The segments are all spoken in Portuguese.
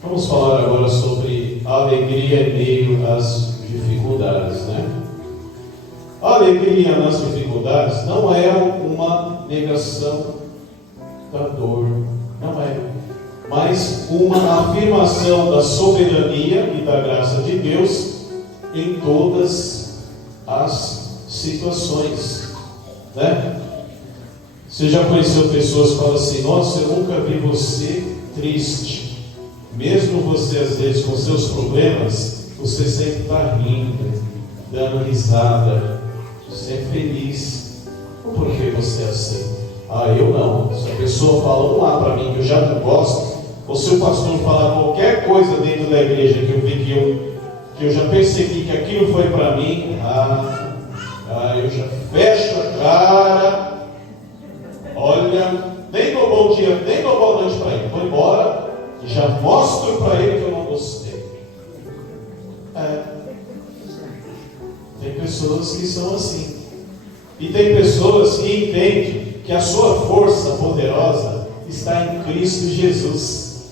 Vamos falar agora sobre a alegria em meio às dificuldades, né? A alegria nas dificuldades não é uma negação da dor, não é, mas uma afirmação da soberania e da graça de Deus em todas as situações, né? Você já conheceu pessoas que falam assim: nossa, eu nunca vi você triste. Mesmo você, às vezes, com seus problemas, você sempre está rindo, dando risada, você é feliz. Por que você é assim? Ah, eu não. Se a pessoa fala um lá para mim que eu já não gosto, ou se o pastor falar qualquer coisa dentro da igreja que eu vi que eu já percebi que aquilo foi para mim, eu já fecho a cara, olha, nem dou bom dia, nem dou boa noite para ele, vou embora. Já mostro para ele que eu não gostei. Tem pessoas que são assim. E tem pessoas que entendem que a sua força poderosa está em Cristo Jesus.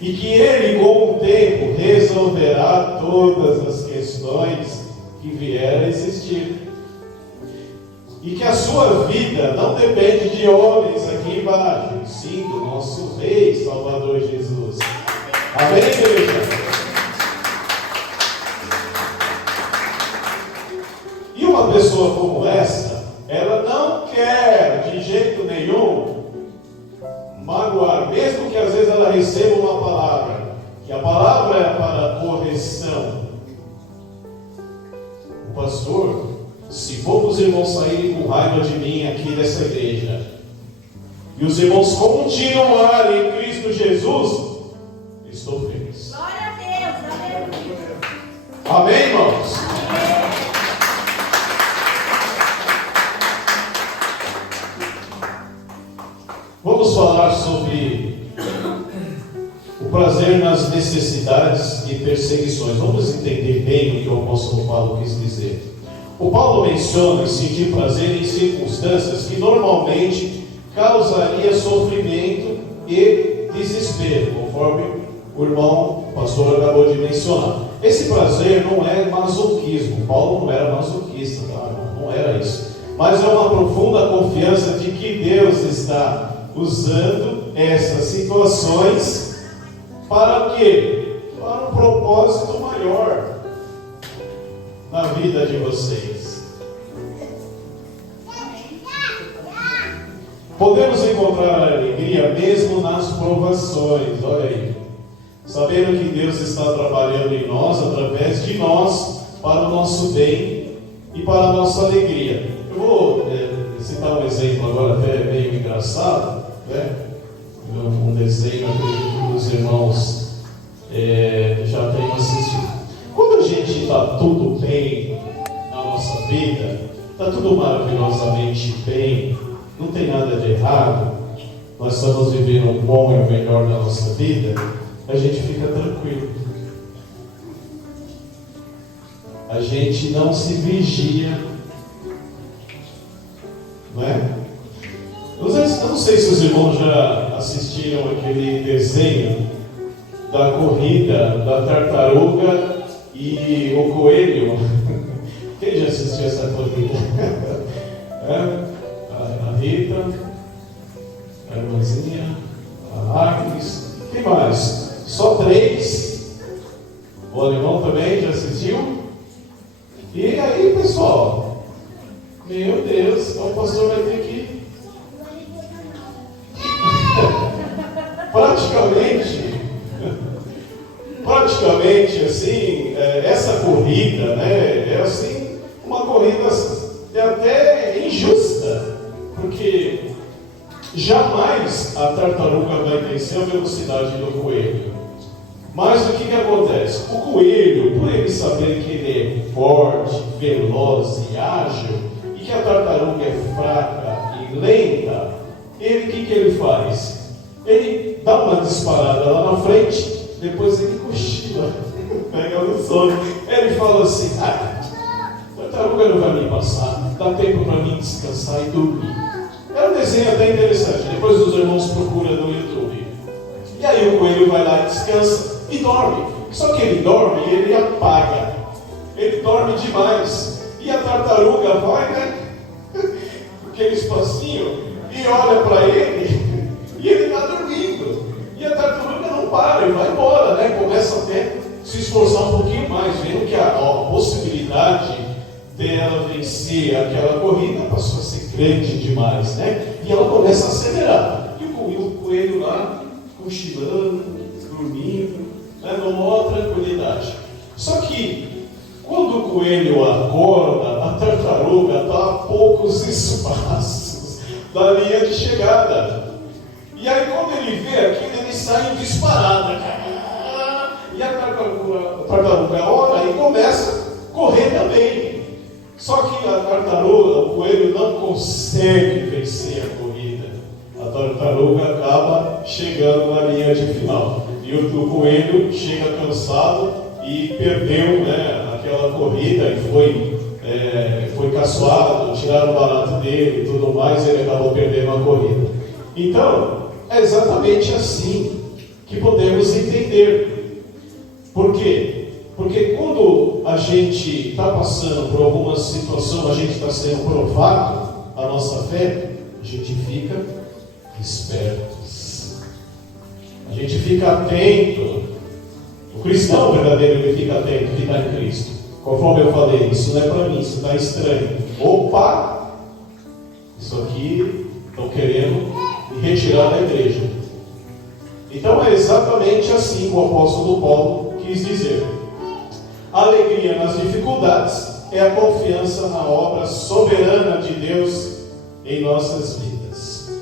E que Ele, com o tempo, resolverá todas as questões que vierem a existir. E que a sua vida não depende de homens aqui embaixo, sim do nosso Rei Salvador Jesus. Amém, igreja? E uma pessoa como essa, ela não quer de jeito nenhum magoar, mesmo que às vezes ela receba uma palavra, que a palavra é para correção. O pastor, se poucos irmãos saírem com raiva de mim aqui dessa igreja, e os irmãos continuarem em Cristo Jesus, estou feliz. Glória a Deus, aleluia. Amém, irmãos? Amém. Vamos falar sobre o prazer nas necessidades e perseguições. Vamos entender bem o que o apóstolo Paulo quis dizer. O Paulo menciona sentir prazer em circunstâncias que normalmente causaria sofrimento e desespero, conforme o irmão pastor acabou de mencionar. Esse prazer não é masoquismo. Paulo não era masoquista, tá? Não era isso. Mas é uma profunda confiança de que Deus está usando essas situações para quê? Para um propósito maior na vida de vocês. Podemos encontrar alegria mesmo nas provações, olha aí, sabendo que Deus está trabalhando em nós, através de nós, para o nosso bem e para a nossa alegria. Eu vou citar um exemplo agora até meio engraçado, né? Um desenho que os irmãos já tenham assistido. Quando a gente está tudo bem na nossa vida, está tudo maravilhosamente bem, não tem nada de errado, nós estamos vivendo o bom e o melhor da nossa vida, a gente fica tranquilo. A gente não se vigia, não é? Eu não sei se os irmãos já assistiram aquele desenho da corrida da tartaruga e o coelho. Quem já assistiu essa corrida? A Rita, a irmãzinha, a Agnes, quem mais? Só 3. O alemão também já assistiu? E aí, pessoal? Meu Deus, então o pastor vai ter que praticamente assim, essa corrida, né, é assim, uma corrida até injusta, porque jamais a tartaruga vai vencer a velocidade do coelho. Mas o que acontece? O coelho, por ele saber que ele é forte, veloz e ágil, e que a tartaruga é fraca e lenta, o que ele faz? Ele dá uma disparada lá na frente, depois ele cochila, pega no sono. Ele fala assim: a tartaruga não vai me passar, dá tempo para mim descansar e dormir. É um desenho até interessante, depois os irmãos procuram no YouTube. E aí o coelho vai lá e descansa. e dorme. Só que ele dorme e ele apaga. Ele dorme demais. E a tartaruga vai, né? Aquele espacinho, e olha para ele, e ele está dormindo. E a tartaruga não para e vai embora, né? Começa até se esforçar um pouquinho mais, vendo que a possibilidade dela vencer aquela corrida passou a ser grande demais, né? E ela começa a acelerar. E o coelho lá, cochilando, dormindo, né? Numa tranquilidade. Só que, quando o coelho acorda, a tartaruga está a poucos espaços da linha de chegada. E aí, quando ele vê aquilo, ele sai disparado. E a tartaruga olha e começa a correr também. Só que a tartaruga, o coelho, não consegue vencer a corrida. A tartaruga acaba chegando na linha de final. E o coelho chega cansado e perdeu, né, aquela corrida e foi caçoado, tiraram o barato dele e tudo mais, ele acabou perdendo a corrida. Então, é exatamente assim que podemos entender. Por quê? Porque quando a gente está passando por alguma situação, a gente está sendo provado a nossa fé, a gente fica espertos. A gente fica atento. O cristão verdadeiro, ele fica atento que está em Cristo. Conforme eu falei, isso não é para mim, isso está estranho. Opa! Isso aqui estão querendo me retirar da igreja. Então é exatamente assim que o apóstolo Paulo quis dizer. A alegria nas dificuldades é a confiança na obra soberana de Deus em nossas vidas.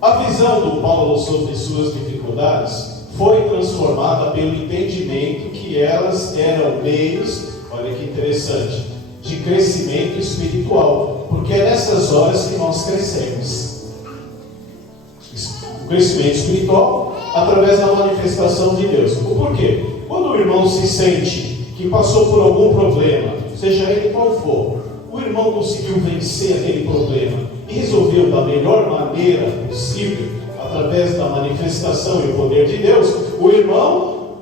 A visão do Paulo sobre suas dificuldades foi transformada pelo entendimento que elas eram meios, olha que interessante, de crescimento espiritual, porque é nessas horas que nós crescemos. O crescimento espiritual através da manifestação de Deus. O porquê? Quando o irmão se sente que passou por algum problema, seja ele qual for, o irmão conseguiu vencer aquele problema e resolveu da melhor maneira possível, através da manifestação e o poder de Deus, o irmão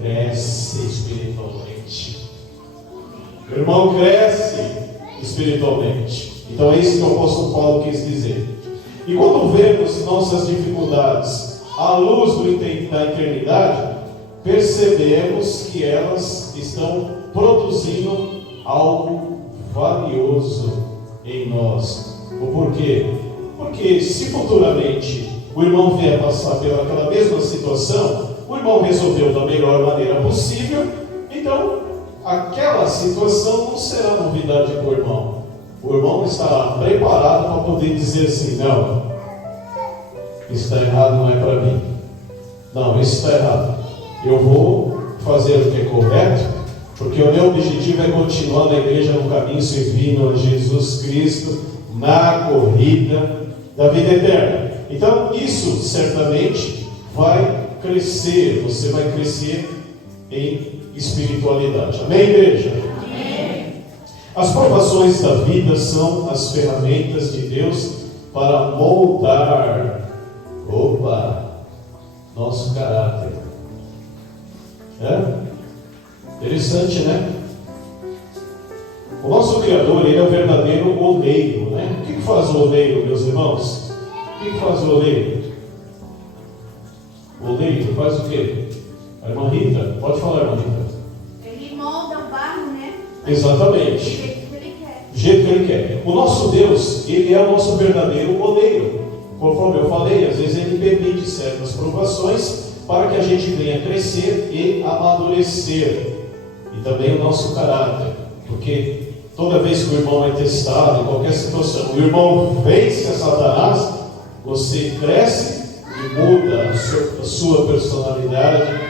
cresce espiritualmente. O irmão cresce espiritualmente. Então é isso que o apóstolo Paulo quis dizer. E quando vemos nossas dificuldades à luz da eternidade, percebemos que elas estão produzindo algo valioso em nós. O porquê? Porque se futuramente o irmão vier passar pelaquela mesma situação, o irmão resolveu da melhor maneira possível, então aquela situação não será novidade para o irmão. O irmão estará preparado para poder dizer assim: não, isso está errado, não é para mim. Não, isso está errado. Eu vou fazer o que é correto, porque o meu objetivo é continuar na igreja no caminho servindo a Jesus Cristo na corrida da vida eterna. Então isso certamente vai crescer, você vai crescer em espiritualidade. Amém, igreja? Amém. As provações da vida são as ferramentas de Deus para moldar nosso caráter. Interessante, né? O nosso Criador, ele é o verdadeiro oleiro, né? O que faz o oleiro, meus irmãos? O que faz o oleiro? O oleiro faz o quê? A irmã Rita, pode falar, irmã Rita. Ele molda o barro, né? Exatamente. Do jeito que ele quer. Do jeito que ele quer. O nosso Deus, ele é o nosso verdadeiro oleiro. Conforme eu falei, às vezes ele permite certas provações para que a gente venha crescer e amadurecer. E também o nosso caráter. Porque toda vez que o irmão é testado, em qualquer situação, o irmão vence a Satanás, você cresce e muda a sua personalidade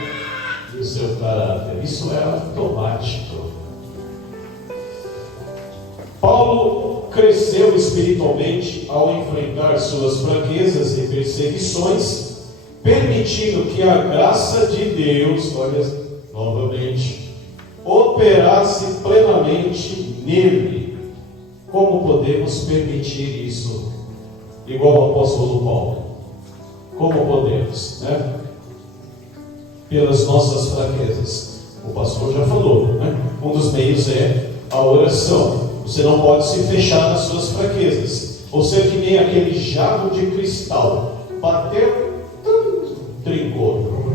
e o seu caráter. Isso é automático. Paulo cresceu espiritualmente ao enfrentar suas fraquezas e perseguições, permitindo que a graça de Deus, olha novamente, operasse plenamente nele. Como podemos permitir isso? Igual o apóstolo Paulo. Como podemos, né? pelas nossas fraquezas? O pastor já falou, né? Um dos meios é a oração. Você não pode se fechar nas suas fraquezas, ou ser que nem aquele jarro de cristal. Bateu, trincou.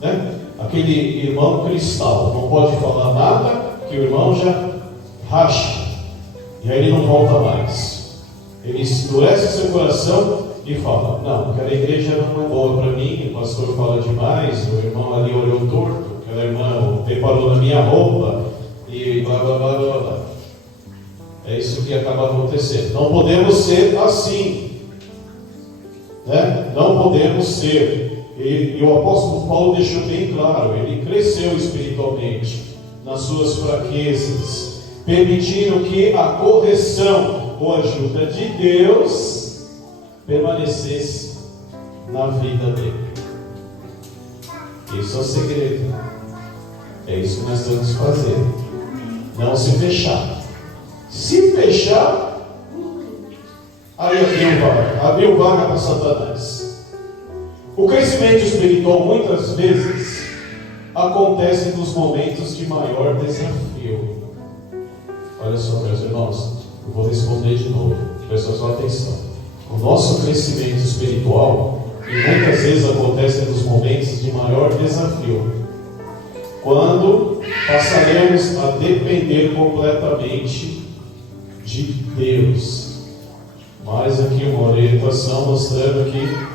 Né? Aquele irmão cristal não pode falar nada, que o irmão já racha, e aí ele não volta mais. Ele endurece seu coração e fala: não, aquela igreja não é boa para mim, o pastor fala demais, o irmão ali olhou torto, aquela irmã preparou na minha roupa, e blá blá blá blá blá. É isso que acaba acontecendo. Não podemos ser assim, né? Não podemos ser. E o apóstolo Paulo deixou bem claro, ele cresceu espiritualmente nas suas fraquezas, permitindo que a correção ou ajuda de Deus permanecesse na vida dele. Isso é o segredo. É isso que nós temos que fazer. Não se fechar. Se fechar, aí abriu vaga para Satanás. O crescimento espiritual muitas vezes acontece nos momentos de maior desafio. Olha só, meus irmãos, eu vou responder de novo, presta sua atenção. O nosso crescimento espiritual muitas vezes acontece nos momentos de maior desafio, quando passaremos a depender completamente de Deus. Mais aqui uma orientação mostrando que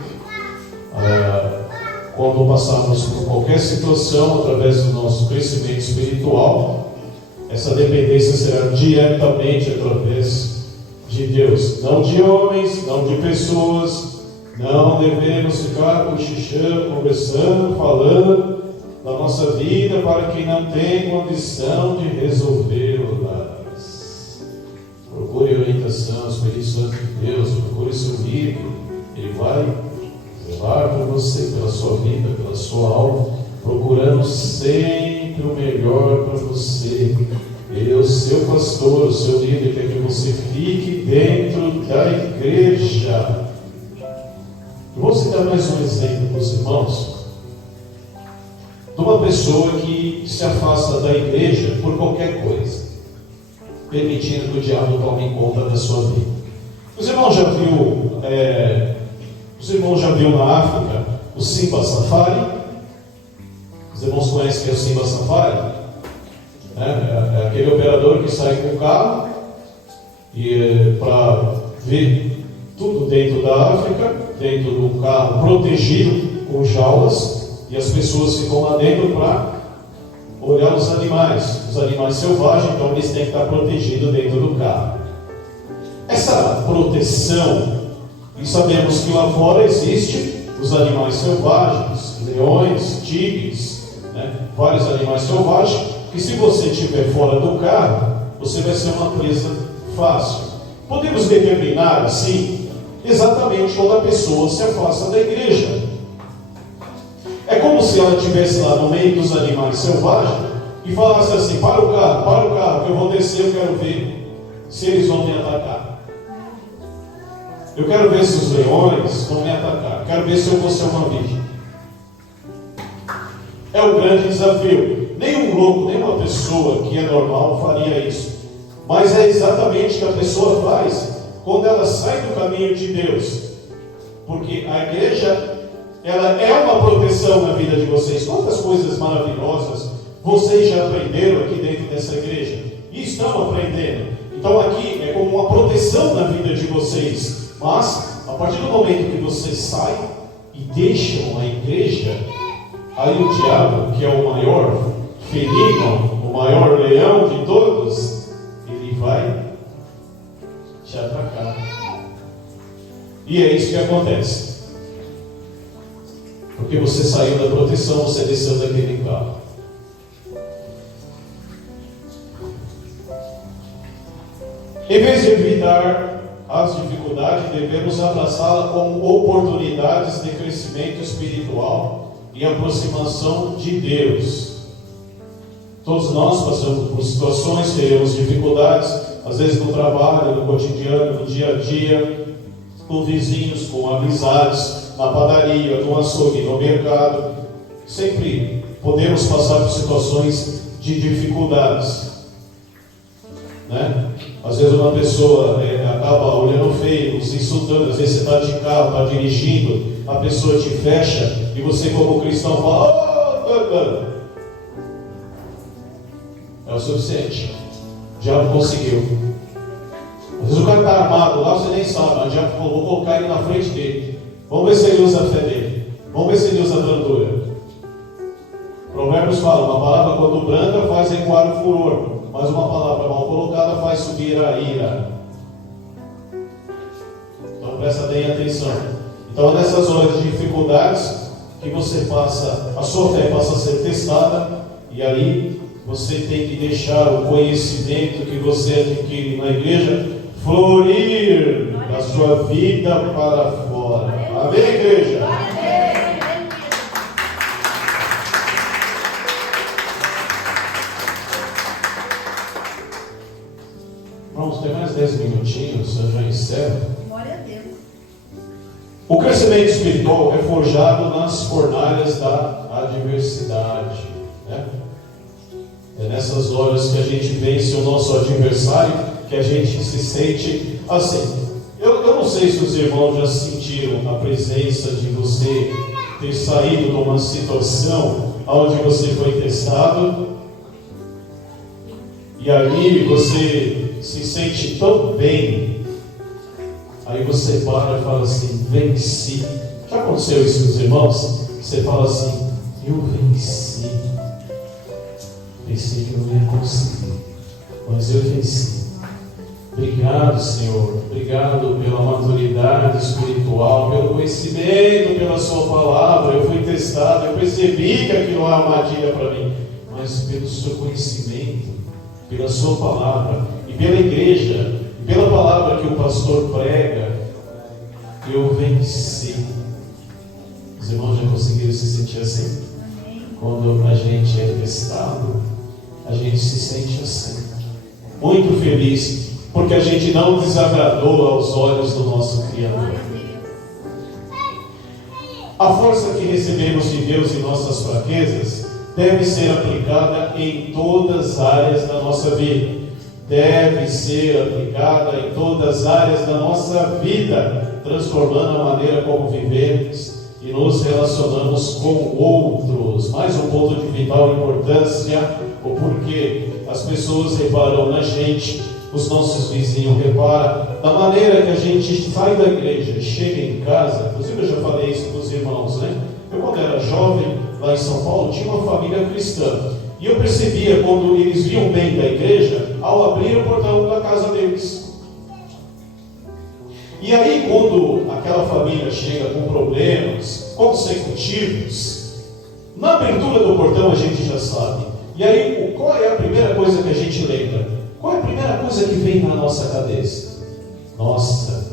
quando passarmos por qualquer situação através do nosso crescimento espiritual, essa dependência será diretamente através de Deus, não de homens, não de pessoas. Não devemos ficar cochichando, conversando, falando da nossa vida para quem não tem condição de resolvê-las. Procure a orientação, Espírito Santo de Deus, procure seu livro, ele vai levar por você, pela sua vida, pela sua alma, procurando sempre o melhor para você. Ele é o seu pastor, o seu líder, quer que você fique dentro da igreja. Eu vou citar mais um exemplo para os irmãos, de uma pessoa que se afasta da igreja por qualquer coisa, permitindo que o diabo tome conta da sua vida. Os irmãos já viu na África o Simba Safari? Os irmãos conhecem que é o Simba Safari? É aquele operador que sai com o carro e para ver tudo dentro da África, dentro do carro protegido com jaulas, e as pessoas ficam lá dentro para olhar os animais selvagens, então eles têm que estar protegidos dentro do carro. Essa proteção, e sabemos que lá fora existe os animais selvagens, leões, tigres, vários animais selvagens, que se você estiver fora do carro, você vai ser uma presa fácil. Podemos determinar assim, exatamente quando a pessoa se afasta da igreja. É como se ela estivesse lá no meio dos animais selvagens e falasse assim: para o carro, que eu vou descer, eu quero ver se eles vão me atacar. Eu quero ver se os leões vão me atacar. Quero ver se eu vou ser uma virgem. É o grande desafio. Nenhum louco, nenhuma pessoa que é normal faria isso. Mas é exatamente o que a pessoa faz quando ela sai do caminho de Deus. Porque a igreja, ela é uma proteção na vida de vocês. Quantas coisas maravilhosas vocês já aprenderam aqui dentro dessa igreja? E estão aprendendo. Então aqui é como uma proteção na vida de vocês. Mas, a partir do momento que vocês saem e deixam a igreja, aí o diabo, que é o maior felino, o maior leão de todos, ele vai te atacar. E é isso que acontece. Porque você saiu da proteção, você desceu daquele carro. Em vez de evitar as dificuldades, devemos abraçá-la como oportunidades de crescimento espiritual e aproximação de Deus. Todos nós passamos por situações, teremos dificuldades, às vezes no trabalho, no cotidiano, no dia a dia, com vizinhos, com amizades, na padaria, no açougue, no mercado. Sempre podemos passar por situações de dificuldades, né? Às vezes uma pessoa acaba olhando feio, se insultando. Às vezes você está de carro, está dirigindo, a pessoa te fecha e você, como cristão, fala: oh, é o suficiente. O diabo conseguiu. Às vezes o cara está armado lá, você nem sabe. O diabo falou: vou colocar ele na frente dele. Vamos ver se ele usa a fé dele. Vamos ver se ele usa a brandura. Provérbios fala: uma palavra quando branca faz ecoar o furor, mas uma palavra mal colocada faz subir a ira. Então presta bem atenção. Então nessas horas de dificuldades, que você passa, a sua fé passa a ser testada, e aí você tem que deixar o conhecimento que você adquire na igreja florir da sua vida para fora. Amém, igreja? Vamos ter mais 10 minutinhos, eu já encerro. Glória a Deus. O crescimento espiritual é forjado nas fornalhas da adversidade, né? É nessas horas que a gente vence o nosso adversário, que a gente se sente assim. Eu não sei se os irmãos já sentiram a presença de você ter saído de uma situação onde você foi testado, e aí você se sente tão bem, aí você para e fala assim: venci. Já aconteceu isso com os irmãos? Você fala assim: eu venci. Pensei que eu não ia conseguir, mas eu venci. Obrigado, Senhor. Obrigado pela maturidade espiritual, pelo conhecimento, pela sua palavra. Eu fui testado, eu percebi que aquilo é uma armadilha para mim, mas pelo seu conhecimento, pela sua palavra e pela igreja, e pela palavra que o pastor prega, eu venci. Os irmãos já conseguiram se sentir assim? Quando a gente é testado, a gente se sente assim, muito feliz, porque a gente não desagradou aos olhos do nosso Criador. A força que recebemos de Deus em nossas fraquezas deve ser aplicada em todas as áreas da nossa vida. Deve ser aplicada em todas as áreas da nossa vida, transformando a maneira como vivemos e nos relacionamos com outros. Mais um ponto de vital importância: o porquê as pessoas reparam na gente, os nossos vizinhos reparam da maneira que a gente sai da igreja, chega em casa. Inclusive eu já falei isso para os irmãos, né? Eu, quando era jovem, lá em São Paulo, tinha uma família cristã, e eu percebia quando eles vinham bem da igreja ao abrir o portão da casa deles. E aí, quando aquela família chega com problemas consecutivos, na abertura do portão a gente já sabe. E aí, qual é a primeira coisa que a gente lembra? Qual é a primeira coisa que vem na nossa cabeça? Nossa,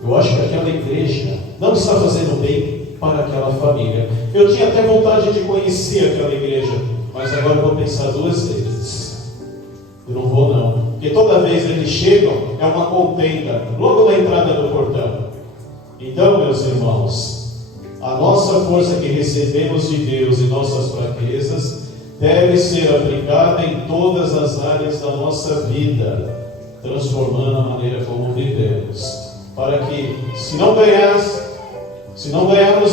eu acho que aquela igreja não está fazendo bem para aquela família. Eu tinha até vontade de conhecer aquela igreja, mas agora eu vou pensar duas vezes. Eu não vou não. Porque toda vez eles chegam, é uma contenda, logo na entrada do portão. Então, meus irmãos, a nossa força que recebemos de Deus e nossas fraquezas deve ser aplicada em todas as áreas da nossa vida, transformando a maneira como vivemos. Para que, se não ganharmos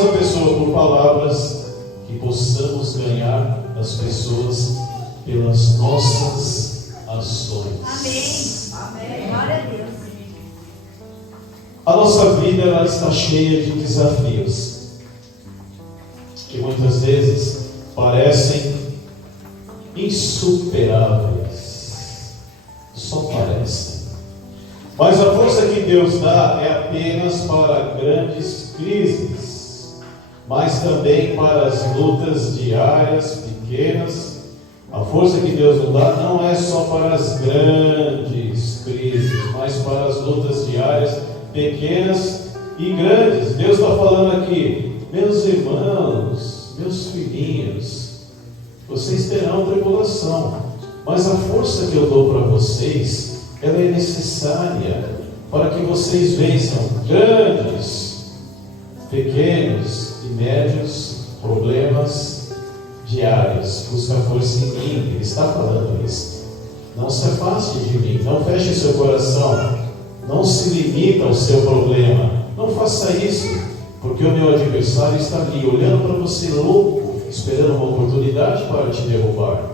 a pessoa por palavras, que possamos ganhar as pessoas pelas nossas ações. Amém. Amém. Glória a Deus. A nossa vida, ela está cheia de desafios, que muitas vezes parecem insuperáveis. Só parecem. Mas a força que Deus dá é apenas para grandes crises, mas também para as lutas diárias, pequenas. A força que Deus nos dá não é só para as grandes crises, mas para as lutas diárias, pequenas e grandes. Deus está falando aqui: meus irmãos, meus filhinhos, vocês terão tribulação, mas a força que eu dou para vocês, ela é necessária para que vocês vençam grandes pequenos e médios problemas diários. Busca força em mim. Ele está falando isso. Não se afaste de mim. Não feche seu coração. Não se limita ao seu problema. Não faça isso, porque o meu adversário está ali, olhando para você louco, esperando uma oportunidade para te derrubar.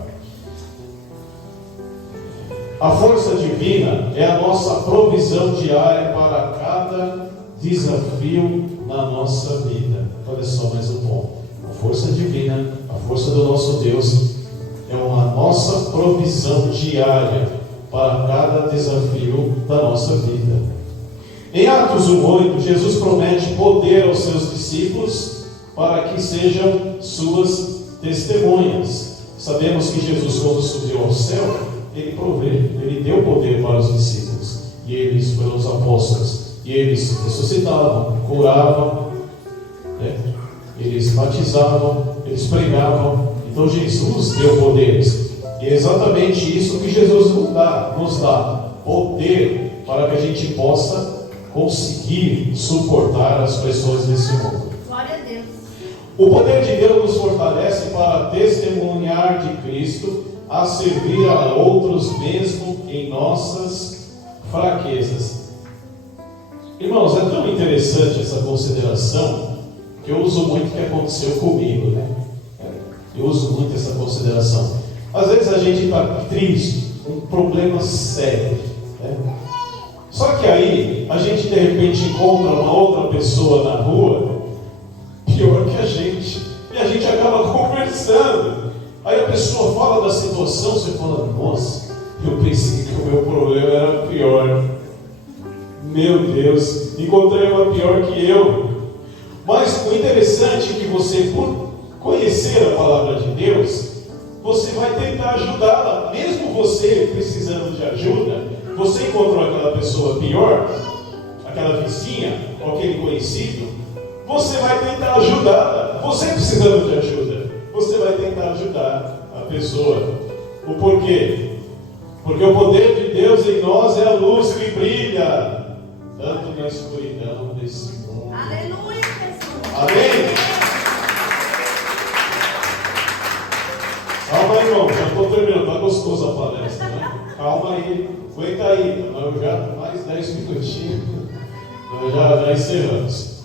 A força divina é a nossa provisão diária para cada desafio na nossa vida. Olha só mais um ponto. A força divina, a força do nosso Deus, é uma nossa provisão diária para cada desafio da nossa vida. Em Atos 1:8, Jesus promete poder aos seus discípulos para que sejam suas testemunhas. Sabemos que Jesus, quando subiu ao céu, ele deu poder para os discípulos, e eles foram os apóstolos, e eles ressuscitavam, curavam, eles batizavam, eles pregavam. Então Jesus deu poderes, e é exatamente isso que Jesus nos dá poder para que a gente possa conseguir suportar as pressões desse mundo. Glória a Deus. O poder de Deus nos fortalece para testemunhar de Cristo, a servir a outros mesmo em nossas fraquezas. Irmãos, é tão interessante essa consideração que eu uso muito o que aconteceu comigo, né? Eu uso muito essa consideração. Às vezes a gente está triste, um problema sério, né? Só que aí a gente de repente encontra uma outra pessoa na rua pior que a gente, e a gente acaba conversando. Aí a pessoa fala da situação, você fala: nossa, eu pensei que o meu problema era pior. Meu Deus, encontrei uma pior que eu. Mas o interessante é que você, por conhecer a palavra de Deus, você vai tentar ajudá-la, mesmo você precisando de ajuda. Você encontrou aquela pessoa pior, aquela vizinha, ou aquele conhecido, você vai tentar ajudá-la. Você precisando de ajuda, você vai tentar ajudar a pessoa. O porquê? Porque o poder de Deus em nós é a luz que brilha, tanto na escuridão desse mundo. Aleluia, Jesus. Amém? Calma aí, irmão, já estou terminando, está gostosa a palestra, né? Calma aí, aguenta aí, eu já mais 10 minutinhos, nós já encerramos.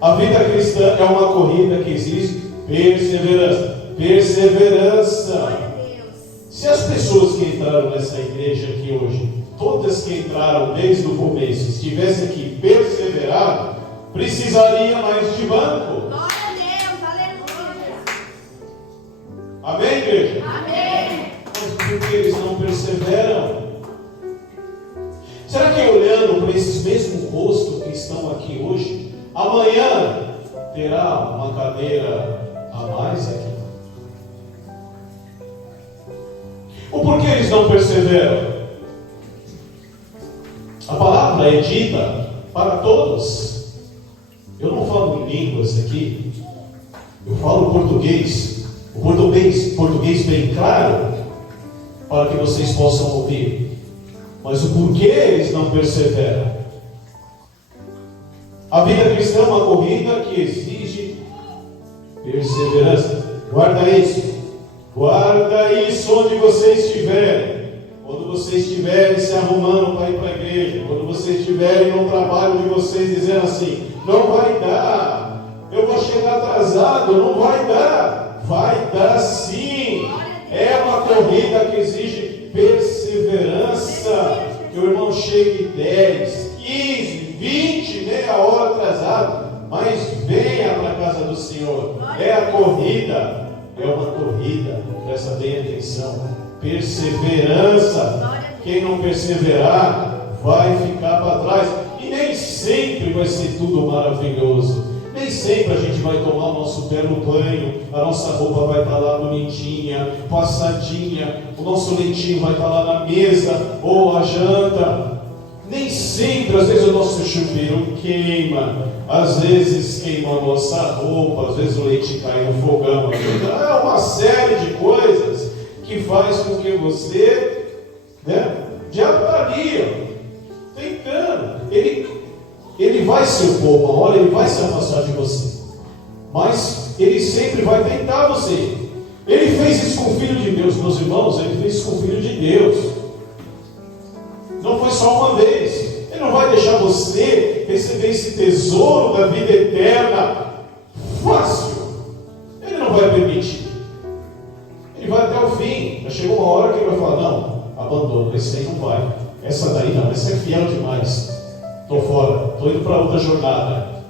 A vida cristã é uma corrida que exige perseverança. Perseverança. Glória a Deus. Se as pessoas que entraram nessa igreja aqui hoje, todas que entraram desde o começo, tivessem que perseverar, precisaria mais de banco. Glória a Deus, aleluia. Amém, igreja? Amém. Mas por que eles não perseveram? Será que olhando para esses mesmos rostos que estão aqui hoje, amanhã terá uma cadeira a mais aqui? O porquê eles não perseveram? A palavra é dita para todos. Eu não falo em línguas aqui, eu falo português. O português bem claro, para que vocês possam ouvir. Mas o porquê eles não perseveram? A vida cristã é uma corrida que exige perseverança. Guarda isso. Guarda isso onde vocês estiverem. Quando vocês estiverem se arrumando para ir para a igreja, quando vocês estiverem no trabalho de vocês dizendo assim: não vai dar, eu vou chegar atrasado, não vai dar. Vai dar sim. É uma corrida que exige perseverança. Que o irmão chegue 10, 15, 20, meia hora atrasado, mas venha para a casa do Senhor. É a corrida. É uma corrida. Presta bem atenção. Perseverança. Quem não perseverar vai ficar para trás. E nem sempre vai ser tudo maravilhoso. Nem sempre a gente vai tomar o nosso belo banho, a nossa roupa vai estar lá bonitinha, passadinha, o nosso leitinho vai estar lá na mesa, ou a janta. Nem sempre, às vezes o nosso chuveiro queima, às vezes queima a nossa roupa, às vezes o leite cai no fogão. É uma série de coisas que faz com que você, diabo ali, tentando, ele vai se opor, uma hora ele vai se afastar de você. Mas ele sempre vai tentar você. Ele fez isso com o Filho de Deus, meus irmãos, ele fez isso com o Filho de Deus. Não foi só uma vez. Ele não vai deixar você receber esse tesouro da vida eterna fácil. Ele não vai permitir. Ele vai até o fim. Mas chegou uma hora que ele vai falar: não, abandono, esse aí não vai. Essa daí não, essa é fiel demais. Estou fora, estou indo para outra jornada.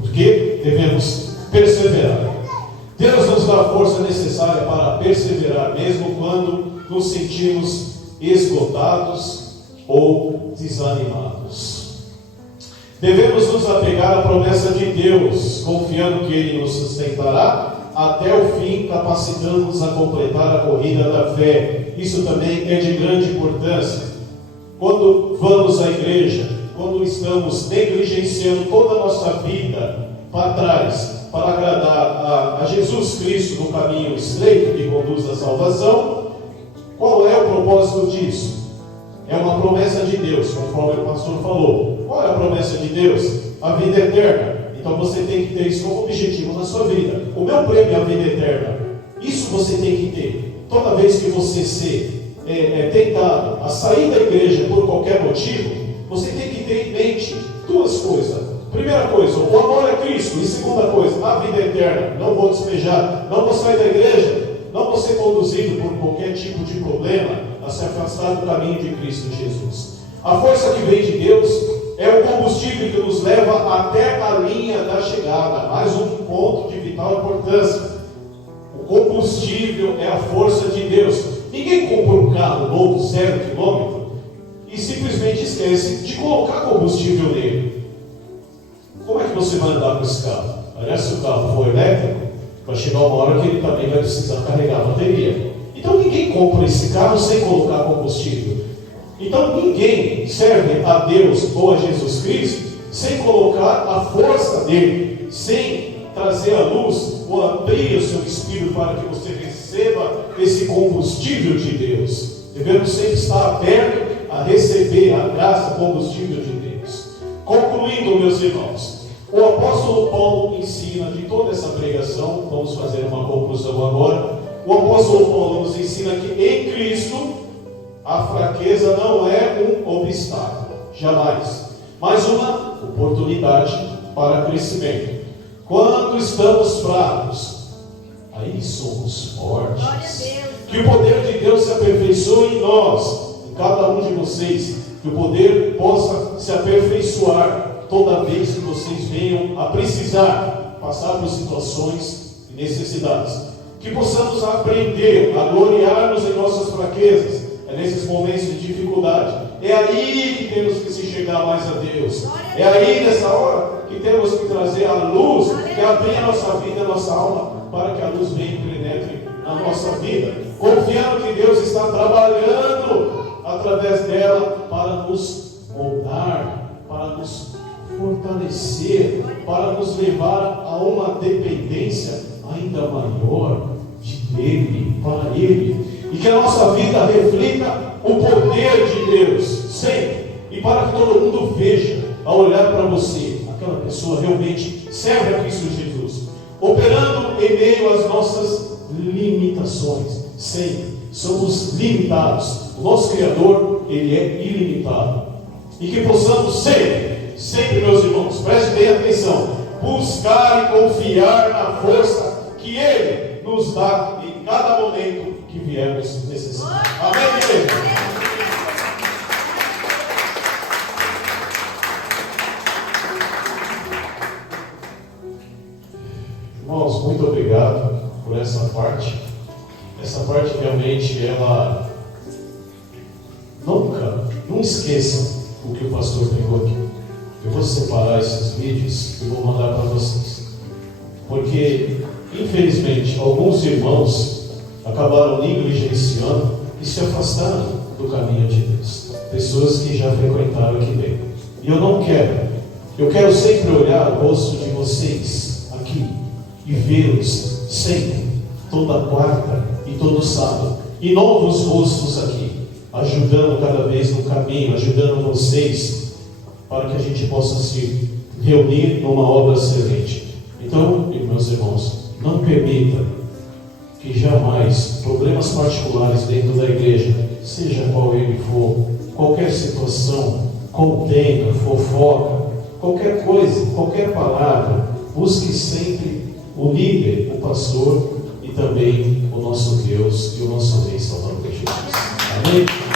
Porque devemos perseverar. Deus nos dá a força necessária para perseverar, mesmo quando nos sentimos esgotados ou desanimados. Devemos nos apegar à promessa de Deus, confiando que Ele nos sustentará até o fim, capacitando-nos a completar a corrida da fé. Isso também é de grande importância. Quando vamos à igreja, quando estamos negligenciando toda a nossa vida para trás, para agradar a Jesus Cristo no caminho estreito que conduz à salvação, qual é o propósito disso? É uma promessa de Deus, conforme o pastor falou. Qual é a promessa de Deus? A vida eterna. Então você tem que ter isso como objetivo na sua vida. O meu prêmio é a vida eterna. Isso você tem que ter. Toda vez que você ser tentado a sair da igreja por qualquer motivo, você tem que ter em mente duas coisas. Primeira coisa, o amor a Cristo. E segunda coisa, a vida eterna. Não vou despejar, não vou sair da igreja, não vou ser conduzido por qualquer tipo de problema a se afastar do caminho de Cristo Jesus. A força que vem de Deus é o combustível que nos leva até a linha da chegada. Mais um ponto de vital importância. O combustível é a força de Deus. Ninguém compra um carro novo, 0 km, e simplesmente esquece de colocar combustível nele. Como é que você vai andar com esse carro? Aliás, se o carro for elétrico, vai chegar uma hora que ele também vai precisar carregar a bateria. Então ninguém compra esse carro sem colocar combustível. Então ninguém serve a Deus ou a Jesus Cristo sem colocar a força dele, sem trazer a luz ou abrir o seu espírito para que você receba esse combustível de Deus. Devemos sempre estar abertos a receber a graça, combustível de Deus. Concluindo, meus irmãos, o apóstolo Paulo ensina de toda essa pregação, vamos fazer uma conclusão agora. O apóstolo Paulo nos ensina que em Cristo a fraqueza não é um obstáculo, jamais, mas uma oportunidade para crescimento. Quando estamos fracos, aí somos fortes. Que o poder de Deus se aperfeiçoe em nós, em cada um de vocês, que o poder possa se aperfeiçoar toda vez que vocês venham a precisar passar por situações e necessidades. Que possamos aprender a gloriar-nos em nossas fraquezas, nesses momentos de dificuldade. É aí que temos que se chegar mais a Deus. É aí, nessa hora, que temos que trazer a luz, que abrir a nossa vida, a nossa alma, para que a luz venha e penetre na nossa vida. Confiando que Deus está trabalhando através dela para nos moldar, para nos fortalecer, para nos levar a uma dependência ainda maior de Ele, para Ele. E que a nossa vida reflita o poder de Deus, sempre. E para que todo mundo veja, ao olhar para você, aquela pessoa realmente serve a Cristo Jesus, operando em meio às nossas limitações. Sempre somos limitados. O nosso Criador, Ele é ilimitado. E que possamos sempre, meus irmãos, prestem bem atenção, buscar e confiar na força que Ele nos dá em cada momento que viemos necessitar. Amém, igreja? Irmãos, muito obrigado por essa parte. Essa parte realmente, ela não esqueçam o que o pastor pregou aqui. Eu vou separar esses vídeos e vou mandar para vocês. Porque, infelizmente, alguns irmãos acabaram negligenciando e se afastaram do caminho de Deus. Pessoas que já frequentaram aqui dentro. E eu não quero. Eu quero sempre olhar o rosto de vocês aqui e vê-los sempre, toda quarta e todo sábado. E novos rostos aqui, ajudando cada vez no caminho, ajudando vocês para que a gente possa se reunir numa obra excelente. Então, meus irmãos, não permita que jamais problemas particulares dentro da igreja, seja qual ele for, qualquer situação, contenda, fofoca, qualquer coisa, qualquer palavra, busque sempre o líder, o pastor e também o nosso Deus e o nosso Rei Salvador Jesus. Amém?